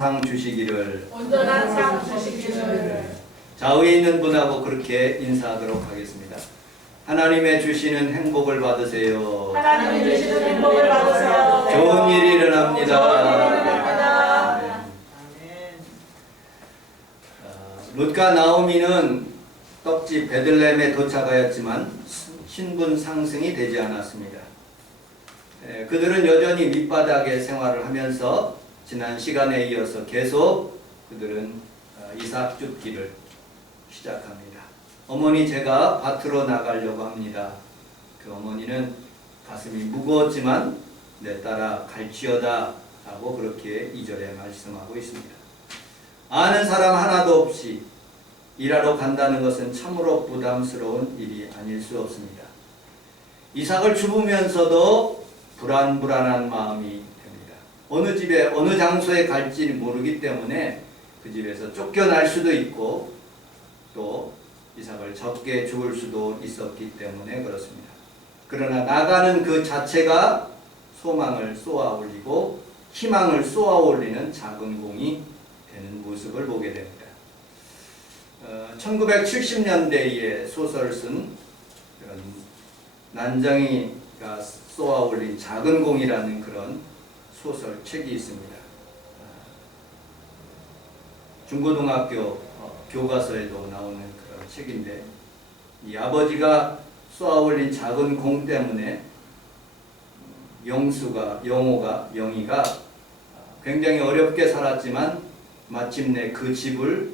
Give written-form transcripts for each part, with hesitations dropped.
상 주시기를. 온전한 상 주시기를. 좌우에 있는 분하고 그렇게 인사하도록 하겠습니다. 하나님의 주시는 행복을 받으세요. 하나님 주시는 행복을 받으세요. 좋은 일이 일어납니다. 좋은 일이 일어납니다. 룻과 나오미는 떡집 베들레헴에 도착하였지만 신분 상승이 되지 않았습니다. 그들은 여전히 밑바닥에 생활을 하면서 지난 시간에 이어서 계속 그들은 이삭 줍기를 시작합니다. 어머니, 제가 밭으로 나가려고 합니다. 그 어머니는 가슴이 무거웠지만 내 딸아 갈지어다 라고 그렇게 2절에 말씀하고 있습니다. 아는 사람 하나도 없이 일하러 간다는 것은 참으로 부담스러운 일이 아닐 수 없습니다. 이삭을 주부면서도 불안한 마음이 됩니다. 어느 집에 어느 장소에 갈지 모르기 때문에 그 집에서 쫓겨날 수도 있고 또 이삭을 적게 죽을 수도 있었기 때문에 그렇습니다. 그러나 나가는 그 자체가 소망을 쏘아 올리고 희망을 쏘아 올리는 작은 공이 되는 모습을 보게 됩니다. 1970년대에 소설을 쓴 그런 난장이가 쏘아 올린 작은 공이라는 그런 소설책이 있습니다. 중고등학교 교과서에도 나오는 그런 책인데, 이 아버지가 쏘아 올린 작은 공 때문에 영희가 굉장히 어렵게 살았지만 마침내 그 집을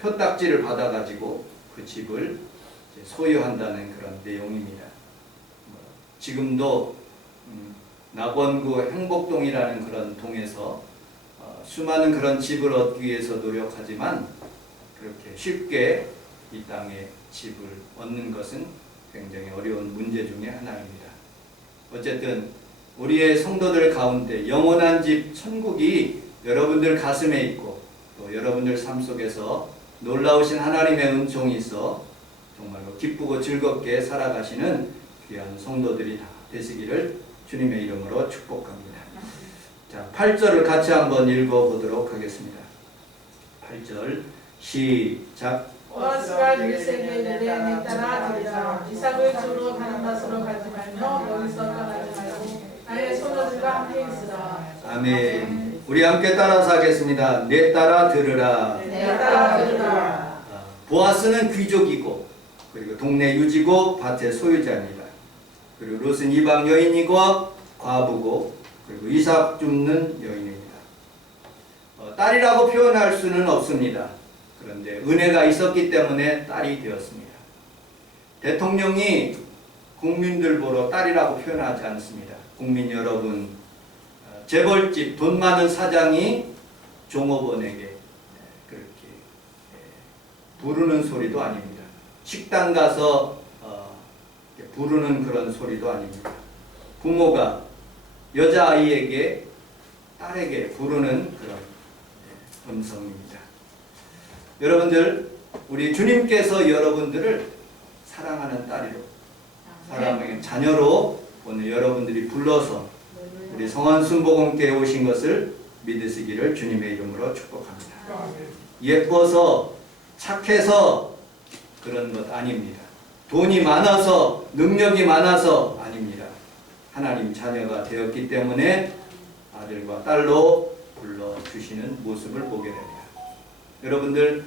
표딱지를 받아가지고 그 집을 소유한다는 그런 내용입니다. 지금도 낙원구 행복동이라는 그런 동에서 수많은 그런 집을 얻기 위해서 노력하지만 그렇게 쉽게 이 땅에 집을 얻는 것은 굉장히 어려운 문제 중에 하나입니다. 어쨌든 우리의 성도들 가운데 영원한 집 천국이 여러분들 가슴에 있고 또 여러분들 삶 속에서 놀라우신 하나님의 은총이 있어 정말로 기쁘고 즐겁게 살아가시는 귀한 성도들이 다 되시기를 주님의 이름으로 축복합니다. 자, 8절을 같이 한번 읽어보도록 하겠습니다. 8절 시작. 오아스가 유리세계에 내 따라 들으라. 이삭을 주로 다른 곳으로 가지 말며 여기서 떠나지 말고 나의 손녀들과 함께 있으라. 아멘. 우리 함께 따라서 하겠습니다. 내 따라 들으라. 내 따라 들으라. 보아스는 귀족이고 그리고 동네 유지고 밭의 소유자입니다. 그리고 룻은 이방 여인이고 과부고 그리고 이삭 줍는 여인입니다. 딸이라고 표현할 수는 없습니다. 그런데 은혜가 있었기 때문에 딸이 되었습니다. 대통령이 국민들 보러 딸이라고 표현하지 않습니다. 국민 여러분, 재벌집 돈 많은 사장이 종업원에게 그렇게 부르는 소리도 아닙니다. 식당 가서 부르는 그런 소리도 아닙니다. 부모가 여자아이에게 딸에게 부르는 그런 음성입니다. 여러분들, 우리 주님께서 여러분들을 사랑하는 딸이로, 사랑하는 자녀로 오늘 여러분들이 불러서 우리 성안순복음교회에 오신 것을 믿으시기를 주님의 이름으로 축복합니다. 예뻐서 착해서 그런 것 아닙니다. 돈이 많아서 능력이 많아서 아닙니다. 하나님 자녀가 되었기 때문에 아들과 딸로 불러주시는 모습을 보게 됩니다. 여러분들,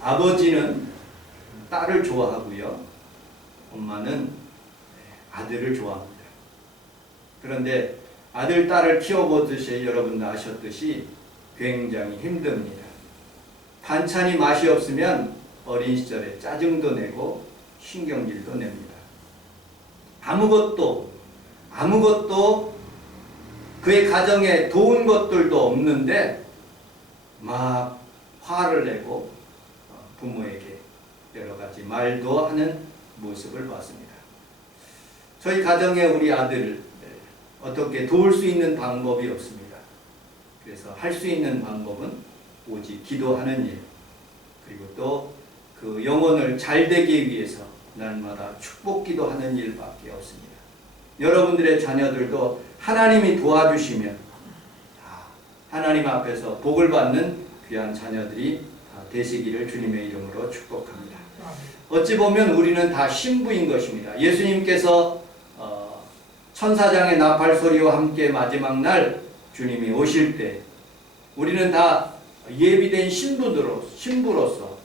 아버지는 딸을 좋아하고요, 엄마는 아들을 좋아합니다. 그런데 아들, 딸을 키워보듯이 여러분도 아셨듯이 굉장히 힘듭니다. 반찬이 맛이 없으면 어린 시절에 짜증도 내고 신경질도 냅니다. 아무것도 그의 가정에 도운 것들도 없는데 막 화를 내고 부모에게 여러 가지 말도 하는 모습을 봤습니다. 저희 가정에 우리 아들을 어떻게 도울 수 있는 방법이 없습니다. 그래서 할 수 있는 방법은 오직 기도하는 일, 그리고 또 그 영혼을 잘 되기 위해서 날마다 축복 기도하는 일밖에 없습니다. 여러분들의 자녀들도 하나님이 도와주시면 하나님 앞에서 복을 받는 귀한 자녀들이 다 되시기를 주님의 이름으로 축복합니다. 어찌 보면 우리는 다 신부인 것입니다. 예수님께서 천사장의 나팔 소리와 함께 마지막 날 주님이 오실 때 우리는 다 예비된 신부로서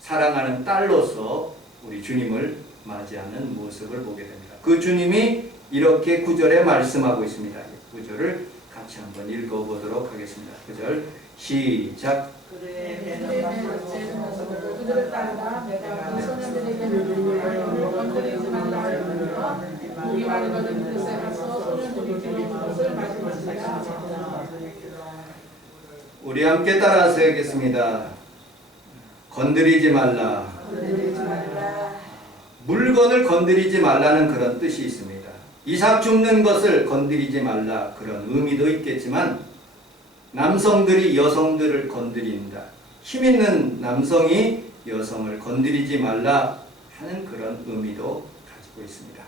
사랑하는 딸로서 우리 주님을 맞이하는 모습을 보게 됩니다. 그 주님이 이렇게 9절에 말씀하고 있습니다. 9절을 같이 한번 읽어보도록 하겠습니다. 9절 시작. 그들을 따르라. 내가 이 소년들에게 말하노니 건드리지 말라 하였으며 목이 마르거든 그릇에 가서 소년들이 들어오는 것을 마시니라. 우리 함께 따라서 하겠습니다. 건드리지 말라. 물건을 건드리지 말라는 그런 뜻이 있습니다. 이삭 줍는 것을 건드리지 말라 그런 의미도 있겠지만 남성들이 여성들을 건드린다. 힘 있는 남성이 여성을 건드리지 말라 하는 그런 의미도 가지고 있습니다.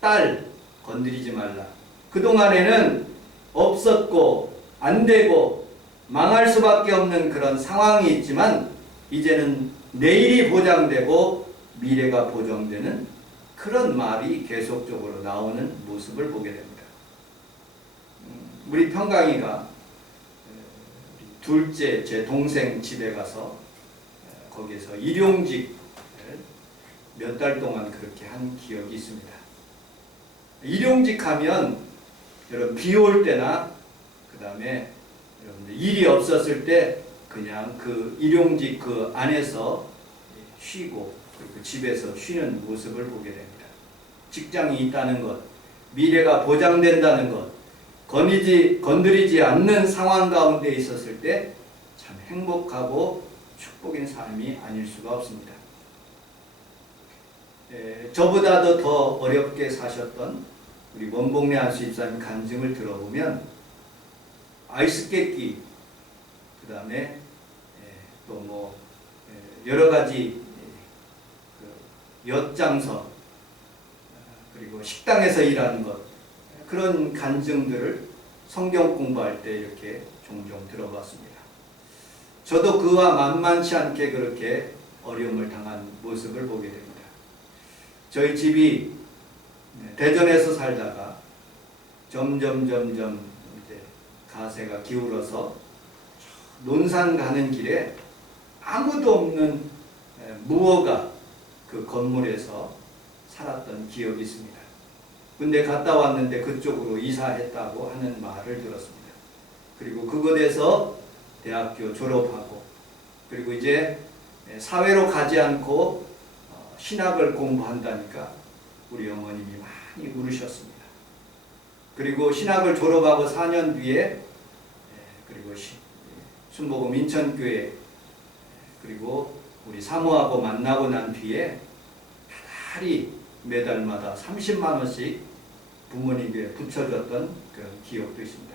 딸 건드리지 말라. 그동안에는 없었고 안 되고 망할 수밖에 없는 그런 상황이 있지만 이제는 내일이 보장되고 미래가 보장되는 그런 말이 계속적으로 나오는 모습을 보게 됩니다. 우리 평강이가 둘째 제 동생 집에 가서 거기서 일용직을 몇 달 동안 그렇게 한 기억이 있습니다. 일용직 하면 여러분 비 올 때나 그 다음에 여러분들 일이 없었을 때 그냥 그 일용직 그 안에서 쉬고 그리고 집에서 쉬는 모습을 보게 됩니다. 직장이 있다는 것, 미래가 보장된다는 것, 건드리지 않는 상황 가운데 있었을 때 참 행복하고 축복인 삶이 아닐 수가 없습니다. 저보다도 더 어렵게 사셨던 우리 원복래 안수 집사님 간증을 들어보면 아이스 깨끼, 그 다음에 또 뭐 여러 가지 엿장서, 그리고 식당에서 일하는 것, 그런 간증들을 성경 공부할 때 이렇게 종종 들어봤습니다. 저도 그와 만만치 않게 그렇게 어려움을 당한 모습을 보게 됩니다. 저희 집이 대전에서 살다가 점점 이제 가세가 기울어서 논산 가는 길에 아무도 없는 무허가 그 건물에서 살았던 기억이 있습니다. 근데 갔다 왔는데 그쪽으로 이사했다고 하는 말을 들었습니다. 그리고 그곳에서 대학교 졸업하고 그리고 이제 사회로 가지 않고 신학을 공부한다니까 우리 어머님이 많이 울으셨습니다. 그리고 신학을 졸업하고 4년 뒤에 그리고 순복음 인천교회 그리고 우리 사모하고 만나고 난 뒤에 다달이 매달마다 30만 원씩 부모님께 붙여줬던 그런 기억도 있습니다.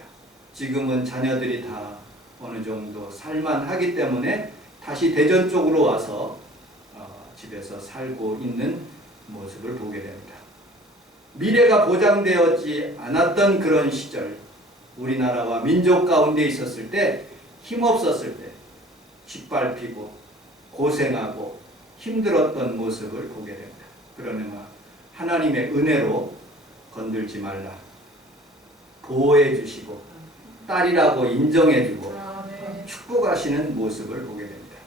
지금은 자녀들이 다 어느 정도 살만하기 때문에 다시 대전 쪽으로 와서 집에서 살고 있는 모습을 보게 됩니다. 미래가 보장되었지 않았던 그런 시절, 우리나라와 민족 가운데 있었을 때, 힘없었을 때 짓밟히고 고생하고 힘들었던 모습을 보게 됩니다. 그러나 하나님의 은혜로 건들지 말라, 보호해 주시고 딸이라고 인정해 주고 축복하시는 모습을 보게 됩니다.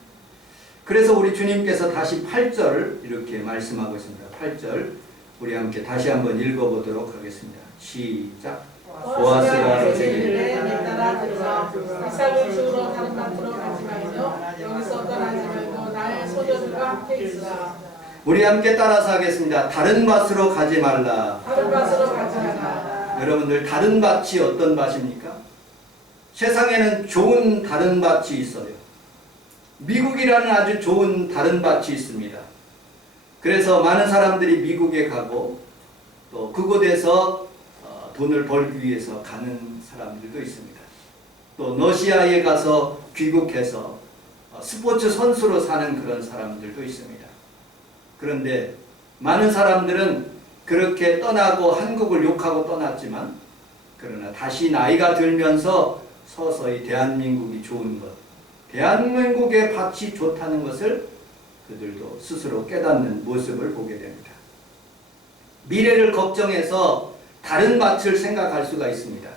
그래서 우리 주님께서 다시 8절을 이렇게 말씀하고 있습니다. 8절 우리 함께 다시 한번 읽어보도록 하겠습니다. 시작. 보아스가 너에게 따라 들어가 이삭을 주우러 다른 밭으로 가지 말며 여기서 떠나지 말고 나의 소녀들과 함께 있으라. 우리 함께 따라서 하겠습니다. 다른 밭으로 가지 말라. 다른 밭으로 가지 말라. 여러분들 다른 밭이 어떤 밭입니까? 세상에는 좋은 다른 밭이 있어요. 미국이라는 아주 좋은 다른 밭이 있습니다. 그래서 많은 사람들이 미국에 가고 또 그곳에서 돈을 벌기 위해서 가는 사람들도 있습니다. 또 러시아에 가서 귀국해서 스포츠 선수로 사는 그런 사람들도 있습니다. 그런데 많은 사람들은 그렇게 떠나고 한국을 욕하고 떠났지만 그러나 다시 나이가 들면서 서서히 대한민국이 좋은 것, 대한민국의 밭이 좋다는 것을 그들도 스스로 깨닫는 모습을 보게 됩니다. 미래를 걱정해서 다른 밭을 생각할 수가 있습니다.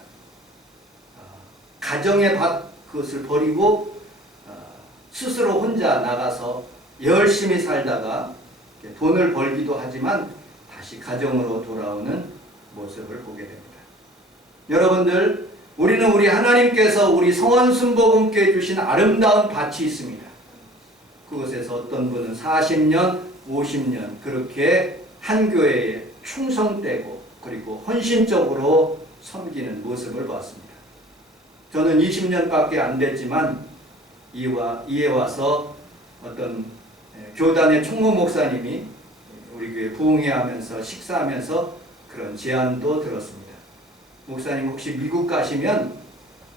가정의 밭 그것을 버리고 스스로 혼자 나가서 열심히 살다가 돈을 벌기도 하지만 다시 가정으로 돌아오는 모습을 보게 됩니다. 여러분들, 우리는 우리 하나님께서 우리 성원순복음교회 주신 아름다운 밭이 있습니다. 그곳에서 어떤 분은 40년, 50년 그렇게 한 교회에 충성되고 그리고 헌신적으로 섬기는 모습을 보았습니다. 저는 20년밖에 안 됐지만 이에 와서 어떤 교단의 총무 목사님이 우리 교회 부흥회하면서 식사하면서 그런 제안도 들었습니다. 목사님 혹시 미국 가시면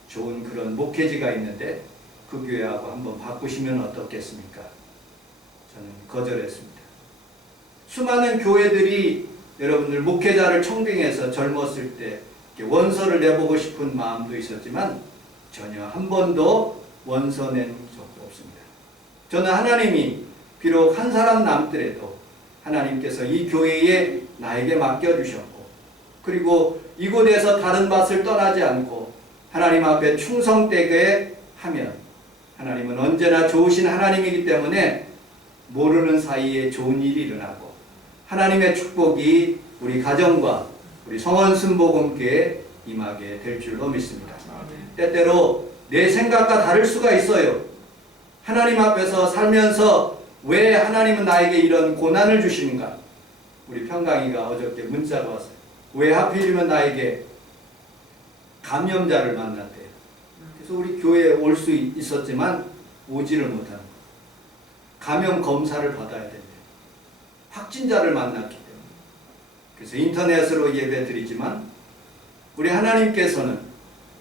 좋은 그런 목회지가 있는데 그 교회하고 한번 바꾸시면 어떻겠습니까? 저는 거절했습니다. 수많은 교회들이 여러분들 목회자를 청빙해서 젊었을 때 원서를 내보고 싶은 마음도 있었지만 전혀 한 번도 원서 낸 적도 없습니다. 저는 하나님이 비록 한 사람 남더라도 하나님께서 이 교회에 나에게 맡겨주셨고 그리고 이곳에서 다른 밭을 떠나지 않고 하나님 앞에 충성되게 하면 하나님은 언제나 좋으신 하나님이기 때문에 모르는 사이에 좋은 일이 일어나고 하나님의 축복이 우리 가정과 우리 성원순복음교회에 임하게 될 줄로 믿습니다. 때때로 내 생각과 다를 수가 있어요. 하나님 앞에서 살면서 왜 하나님은 나에게 이런 고난을 주시는가? 우리 평강이가 어저께 문자가 왔어요. 왜 하필이면 나에게 감염자를 만났대요. 그래서 우리 교회에 올 수 있었지만 오지를 못하는 거예요. 감염 검사를 받아야 된대요. 확진자를 만났기 때문에. 그래서 인터넷으로 예배 드리지만 우리 하나님께서는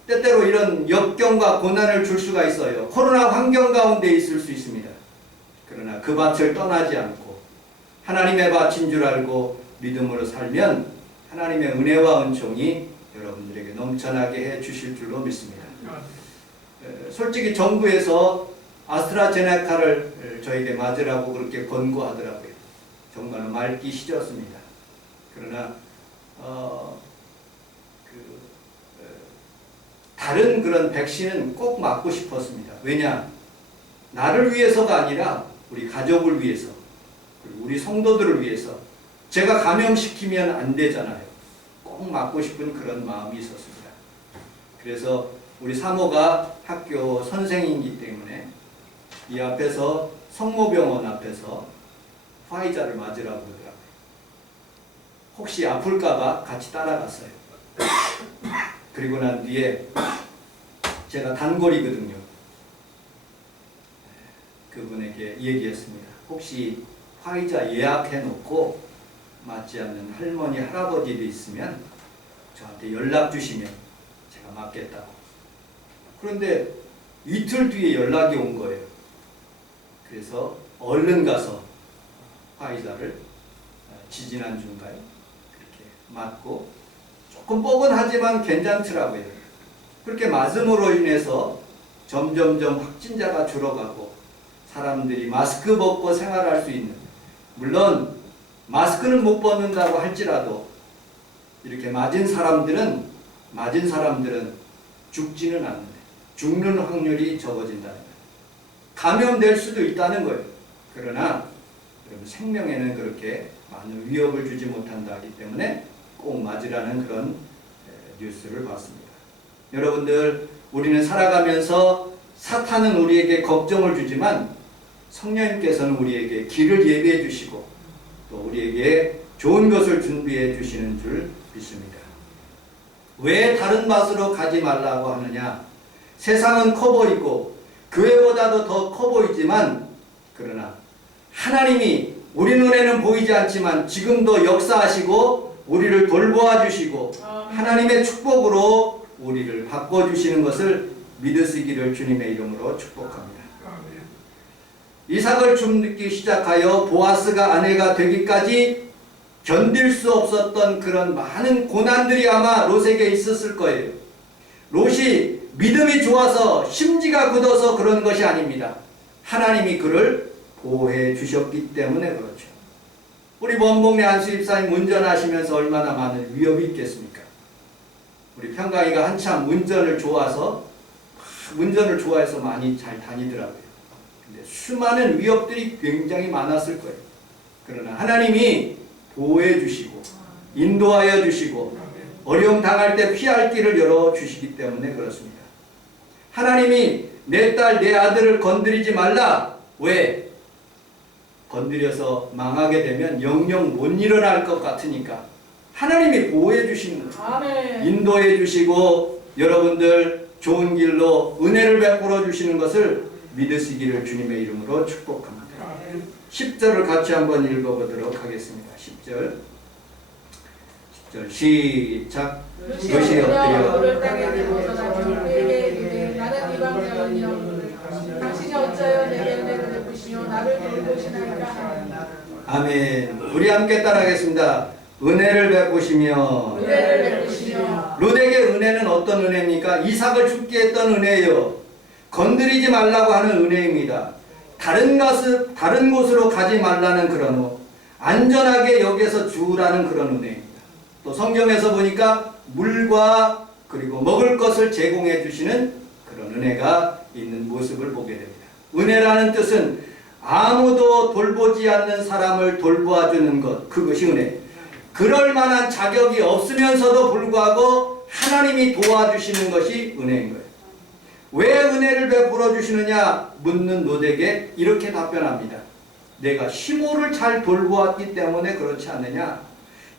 때때로 이런 역경과 고난을 줄 수가 있어요. 코로나 환경 가운데 있을 수 있습니다. 그러나 그 밭을 떠나지 않고 하나님의 밭인 줄 알고 믿음으로 살면 하나님의 은혜와 은총이 여러분들에게 넘쳐나게 해 주실 줄로 믿습니다. 솔직히 정부에서 아스트라제네카를 저에게 맞으라고 그렇게 권고하더라고요. 정말 말기 싫었습니다. 그러나 다른 그런 백신은 꼭 맞고 싶었습니다. 왜냐? 나를 위해서가 아니라 우리 가족을 위해서 그리고 우리 성도들을 위해서 제가 감염시키면 안 되잖아요. 꼭 맞고 싶은 그런 마음이 있었습니다. 그래서 우리 사모가 학교 선생이기 때문에 이 앞에서 성모병원 앞에서 화이자를 맞으라고 그러더라고요. 혹시 아플까봐 같이 따라갔어요. 그리고 난 뒤에 제가 단골이거든요. 그분에게 얘기했습니다. 혹시 화이자 예약해놓고 맞지 않는 할머니, 할아버지도 있으면 저한테 연락 주시면 제가 맞겠다고. 그런데 이틀 뒤에 연락이 온 거예요. 그래서 얼른 가서 화이자를 지지난주인가요? 그렇게 맞고 조금 뻐근하지만 괜찮더라고요. 그렇게 맞음으로 인해서 점점점 확진자가 줄어가고 사람들이 마스크 벗고 생활할 수 있는, 물론 마스크는 못 벗는다고 할지라도 이렇게 맞은 사람들은 죽지는 않는데 죽는 확률이 적어진다는 거예요. 감염될 수도 있다는 거예요. 그러나 생명에는 그렇게 많은 위협을 주지 못한다 하기 때문에 꼭 맞으라는 그런 뉴스를 봤습니다. 여러분들, 우리는 살아가면서 사탄은 우리에게 걱정을 주지만 성령님께서는 우리에게 길을 예비해 주시고 또 우리에게 좋은 것을 준비해 주시는 줄 믿습니다. 왜 다른 밭으로 가지 말라고 하느냐? 세상은 커 보이고 교회보다도 더 커 보이지만 그러나 하나님이 우리 눈에는 보이지 않지만 지금도 역사하시고 우리를 돌보아 주시고 하나님의 축복으로 우리를 바꿔주시는 것을 믿으시기를 주님의 이름으로 축복합니다. 이삭을 줍기 시작하여 보아스가 아내가 되기까지 견딜 수 없었던 그런 많은 고난들이 아마 롯에게 있었을 거예요. 롯이 믿음이 좋아서 심지가 굳어서 그런 것이 아닙니다. 하나님이 그를 보호해 주셨기 때문에 그렇죠. 우리 원봉래 안수집사님 운전하시면서 얼마나 많은 위협이 있겠습니까? 우리 평강이가 한참 운전을 좋아해서 많이 잘 다니더라고요. 근데 수많은 위협들이 굉장히 많았을 거예요. 그러나 하나님이 보호해 주시고 인도하여 주시고 어려움 당할 때 피할 길을 열어 주시기 때문에 그렇습니다. 하나님이 내 딸, 내 아들을 건드리지 말라. 왜? 건드려서 망하게 되면 영영 못 일어날 것 같으니까 하나님이 보호해 주시는 거예요. 아멘. 인도해 주시고 여러분들 좋은 길로 은혜를 베풀어 주시는 것을 믿으시기를 주님의 이름으로 축복합니다. 10절을 같이 한번 읽어보도록 하겠습니다. 10절 시작. 그것이 그것이 엎드려 엎드려 그를 땅에 내모서나며 그에게 이르되 나는 이방 자원이여 당신이 어찌하여 내게 은혜를 베푸시며 나를 돌보시나이까 하니. 아멘. 우리 함께 따라하겠습니다. 은혜를 베푸시며. 은혜를 베푸시며. 롯에게 은혜는 어떤 은혜입니까? 이삭을 죽게 했던 은혜예요. 건드리지 말라고 하는 은혜입니다. 다른 곳으로 가지 말라는 그런 안전하게 여기서 주라는 그런 은혜입니다. 또 성경에서 보니까 물과 그리고 먹을 것을 제공해 주시는 그런 은혜가 있는 모습을 보게 됩니다. 은혜라는 뜻은 아무도 돌보지 않는 사람을 돌보아 주는 것, 그것이 은혜. 그럴 만한 자격이 없으면서도 불구하고 하나님이 도와주시는 것이 은혜인 거예요. 왜 은혜를 베풀어 주시느냐 묻는 롯에게 이렇게 답변합니다. 내가 시모를 잘 돌보았기 때문에 그렇지 않느냐?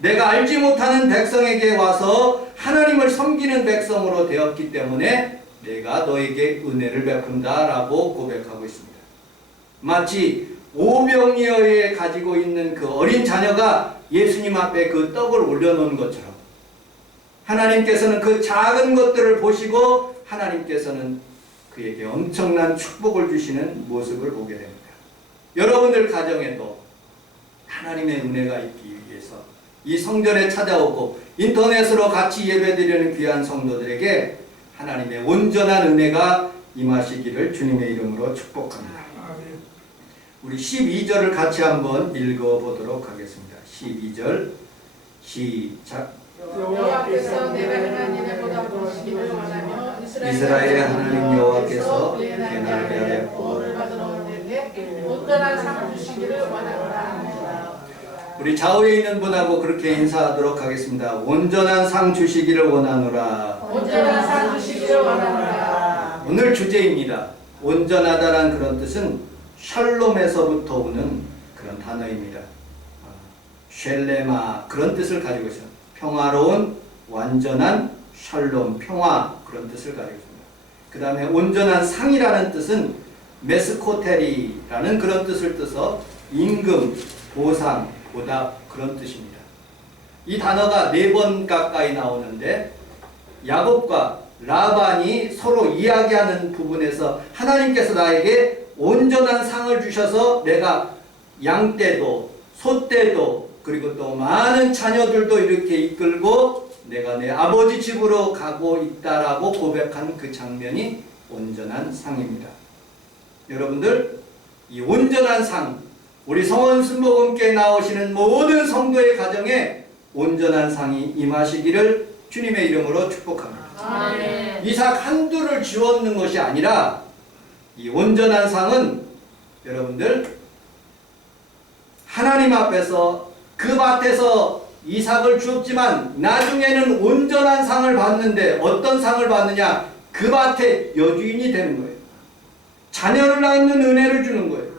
내가 알지 못하는 백성에게 와서 하나님을 섬기는 백성으로 되었기 때문에 내가 너에게 은혜를 베푼다 라고 고백하고 있습니다. 마치 오병이어에 가지고 있는 그 어린 자녀가 예수님 앞에 그 떡을 올려놓은 것처럼 하나님께서는 그 작은 것들을 보시고 하나님께서는 그에게 엄청난 축복을 주시는 모습을 보게 됩니다. 여러분들 가정에도 하나님의 은혜가 있기 위해서 이 성전에 찾아오고 인터넷으로 같이 예배드리는 귀한 성도들에게 하나님의 온전한 은혜가 임하시기를 주님의 이름으로 축복합니다. 우리 12절을 같이 한번 읽어보도록 하겠습니다. 12절 시작. 여호와께서 내가 행한 일보다 보시기를 원하며 이스라엘의 하나님 여호와께서 그의 그의 날에 날에 보호를 받으러 올 때에 온전한 상을 주시기를 원하노라. 우리 좌우에 있는 분하고 그렇게 인사하도록 하겠습니다. 온전한 상 주시기를 원하노라. 온전한 상 주시기를 원하노라. 오늘 주제입니다. 온전하다란 그런 뜻은 샬롬에서부터 오는 그런 단어입니다. 쉘레마 그런 뜻을 가지고 있어요. 평화로운 완전한 샬롬 평화 그런 뜻을 가지고 있습니다. 그 다음에 온전한 상이라는 뜻은 메스코테리라는 그런 뜻을 떠서 임금, 보상, 보답 그런 뜻입니다. 이 단어가 4번 가까이 나오는데 야곱과 라반이 서로 이야기하는 부분에서 하나님께서 나에게 온전한 상을 주셔서 내가 양떼도 소떼도 그리고 또 많은 자녀들도 이렇게 이끌고 내가 내 아버지 집으로 가고 있다라고 고백한 그 장면이 온전한 상입니다. 여러분들 이 온전한 상 우리 성원 순복음교회에 나오시는 모든 성도의 가정에 온전한 상이 임하시기를 주님의 이름으로 축복합니다. 아멘. 이삭 한둘을 주었는 것이 아니라 이 온전한 상은 여러분들 하나님 앞에서 그 밭에서 이삭을 주었지만 나중에는 온전한 상을 받는데 어떤 상을 받느냐? 그 밭의 여주인이 되는 거예요. 자녀를 낳는 은혜를 주는 거예요.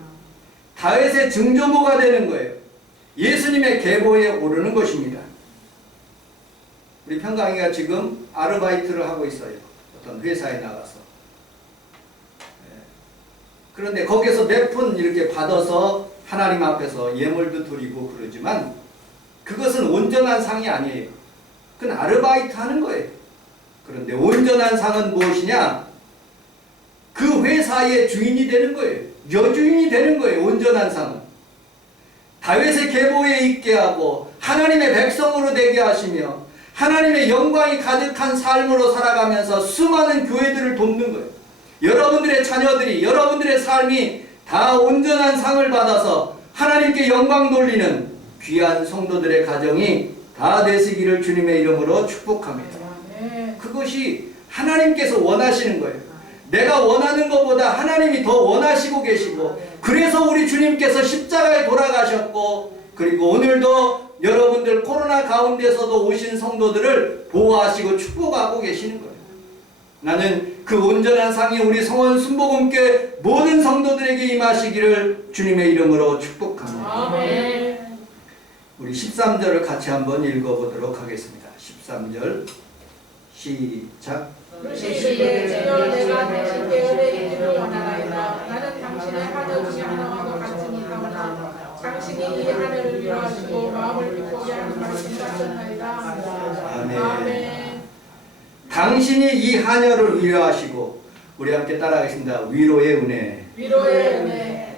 다윗의 증조모가 되는 거예요. 예수님의 계보에 오르는 것입니다. 우리 평강이가 지금 아르바이트를 하고 있어요. 어떤 회사에 나가서. 그런데 거기서 몇 푼 이렇게 받아서 하나님 앞에서 예물도 드리고 그러지만 그것은 온전한 상이 아니에요. 그건 아르바이트 하는 거예요. 그런데 온전한 상은 무엇이냐? 그 회사의 주인이 되는 거예요. 여주인이 되는 거예요. 온전한 상은. 다윗의 계보에 있게 하고 하나님의 백성으로 되게 하시며 하나님의 영광이 가득한 삶으로 살아가면서 수많은 교회들을 돕는 거예요. 여러분들의 자녀들이, 여러분들의 삶이 다 온전한 상을 받아서 하나님께 영광 돌리는 귀한 성도들의 가정이 다 되시기를 주님의 이름으로 축복합니다. 그것이 하나님께서 원하시는 거예요. 내가 원하는 것보다 하나님이 더 원하시고 계시고, 그래서 우리 주님께서 십자가에 돌아가셨고, 그리고 오늘도 여러분들 코로나 가운데서도 오신 성도들을 보호하시고 축복하고 계시는 거예요. 나는 그 온전한 상이 우리 성원 순복음교회 모든 성도들에게 임하시기를 주님의 이름으로 축복합니다. 아멘. 우리 13절을 같이 한번 읽어보도록 하겠습니다. 13절 시작. 루시시에 주여 내가 당신께 은혜 있기를 원하나이다. 나는 당신의 하늘 중에 하나와도 같으니까나 당신이 이 하늘을 위로하시고 마음을 기쁘게 하는 말씀 같았나이다. 아멘. 아멘. 당신이 이 하늘을 위로하시고, 우리 함께 따라하겠습니다. 위로의 은혜. 위로의 은혜.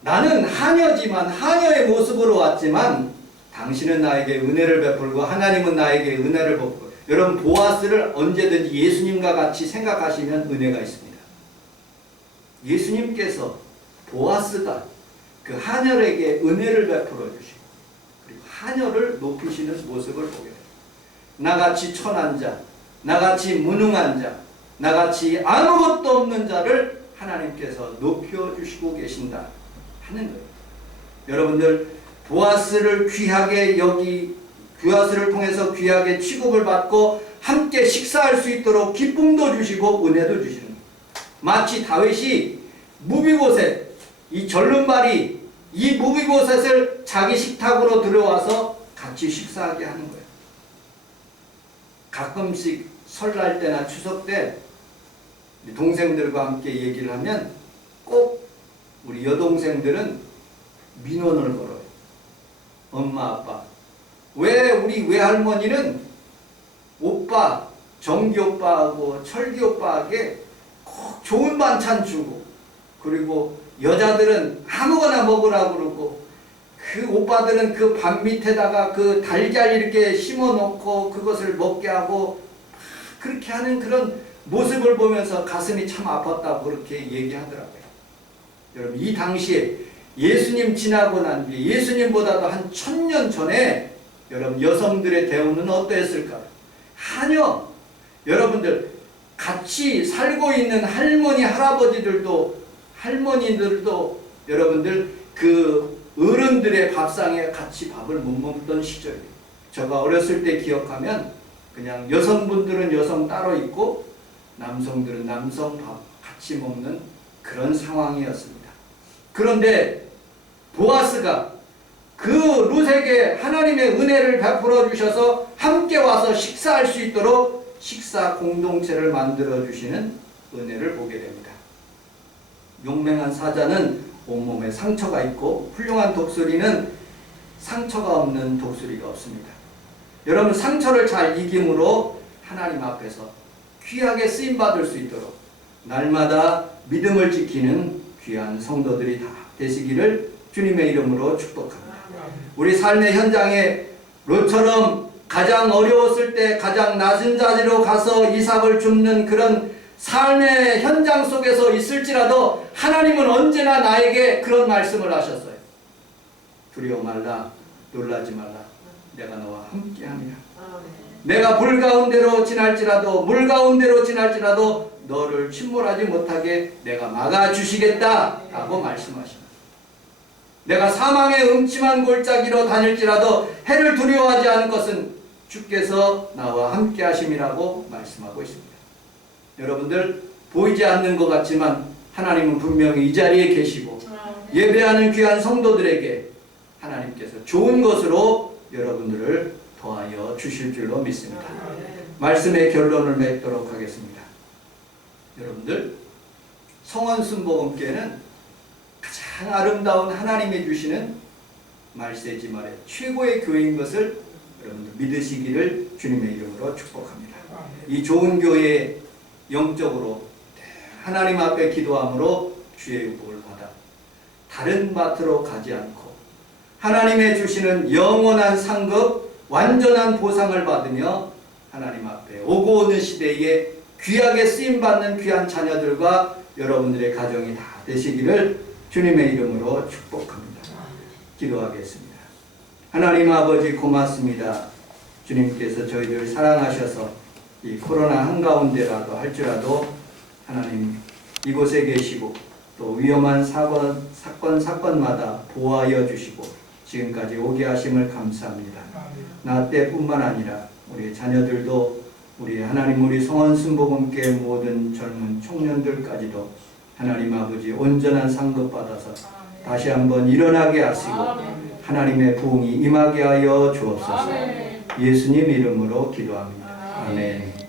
나는 하녀지만, 하녀의 모습으로 왔지만 당신은 나에게 은혜를 베풀고 하나님은 나에게 은혜를 베풀고, 여러분 보아스를 언제든지 예수님과 같이 생각하시면 은혜가 있습니다. 예수님께서 보아스가 그 하녀에게 은혜를 베풀어 주시고, 그리고 하녀를 높이시는 모습을 보게 됩니다. 나같이 천한 자, 나같이 무능한 자, 나같이 아무것도 없는 자를 하나님께서 높여주시고 계신다 하는 거예요. 여러분들 보아스를 귀하게 보아스를 통해서 귀하게 취급을 받고 함께 식사할 수 있도록 기쁨도 주시고 은혜도 주시는 거예요. 마치 다윗이 무비보셋, 이 절름발이 이 무비보셋을 자기 식탁으로 들어와서 같이 식사하게 하는 거예요. 가끔씩 설날 때나 추석 때 동생들과 함께 얘기를 하면 꼭 우리 여동생들은 민원을 걸어요. 엄마, 아빠, 왜 우리 외할머니는 오빠, 정기 오빠하고 철기 오빠에게 꼭 좋은 반찬 주고, 그리고 여자들은 아무거나 먹으라고 그러고, 그 오빠들은 그 밥 밑에다가 그 달걀 이렇게 심어 놓고 그것을 먹게 하고 그렇게 하는 그런 모습을 보면서 가슴이 참 아팠다고 그렇게 얘기하더라고요. 여러분, 이 당시에 예수님 지나고 난 뒤에 예수님보다도 한 1000년 전에 여러분 여성들의 대우는 어떠했을까요? 하녀, 여러분들 같이 살고 있는 할머니, 할머니들도 여러분들 그 어른들의 밥상에 같이 밥을 못 먹던 시절이에요. 제가 어렸을 때 기억하면 그냥 여성분들은 여성 따로 있고 남성들은 남성 밥 같이 먹는 그런 상황이었습니다. 그런데 보아스가 그 룻에게 하나님의 은혜를 베풀어 주셔서 함께 와서 식사할 수 있도록 식사 공동체를 만들어 주시는 은혜를 보게 됩니다. 용맹한 사자는 온몸에 상처가 있고 훌륭한 독수리는 상처가 없는 독수리가 없습니다. 여러분, 상처를 잘 이김으로 하나님 앞에서 귀하게 쓰임받을 수 있도록 날마다 믿음을 지키는 귀한 성도들이 다 되시기를 주님의 이름으로 축복합니다. 우리 삶의 현장에 롯처럼 가장 어려웠을 때 가장 낮은 자리로 가서 이삭을 줍는 그런 삶의 현장 속에서 있을지라도 하나님은 언제나 나에게 그런 말씀을 하셨어요. 두려워 말라, 놀라지 말라, 내가 너와 함께함이라. 내가 불 가운데로 지날지라도 물 가운데로 지날지라도 너를 침몰하지 못하게 내가 막아주시겠다 라고 말씀하십니다. 내가 사망의 음침한 골짜기로 다닐지라도 해를 두려워하지 않을 것은 주께서 나와 함께 하심이라고 말씀하고 있습니다. 여러분들, 보이지 않는 것 같지만 하나님은 분명히 이 자리에 계시고 예배하는 귀한 성도들에게 하나님께서 좋은 것으로 여러분들을 더하여 주실 줄로 믿습니다. 말씀의 결론을 맺도록 하겠습니다. 여러분들, 성원순복음교회는 가장 아름다운 하나님이 주시는 말세지말의 최고의 교회인 것을 여러분들 믿으시기를 주님의 이름으로 축복합니다. 이 좋은 교회에 영적으로 하나님 앞에 기도함으로 주의 유복을 받아 다른 밭으로 가지 않고 하나님의 주시는 영원한 상급 완전한 보상을 받으며 하나님 앞에 오고 오는 시대에 귀하게 쓰임받는 귀한 자녀들과 여러분들의 가정이 다 되시기를 주님의 이름으로 축복합니다. 기도하겠습니다. 하나님 아버지 고맙습니다. 주님께서 저희들 사랑하셔서 이 코로나 한가운데라도 할지라도 하나님 이곳에 계시고 또 위험한 사건마다 보호하여 주시고 지금까지 오게 하심을 감사합니다. 나 때뿐만 아니라 우리 자녀들도 우리 하나님 우리 성원 순복음교회 모든 젊은 청년들까지도 하나님 아버지 온전한 상급 받아서 다시 한번 일어나게 하시고 하나님의 부흥이 임하게 하여 주옵소서. 예수님 이름으로 기도합니다. 아멘.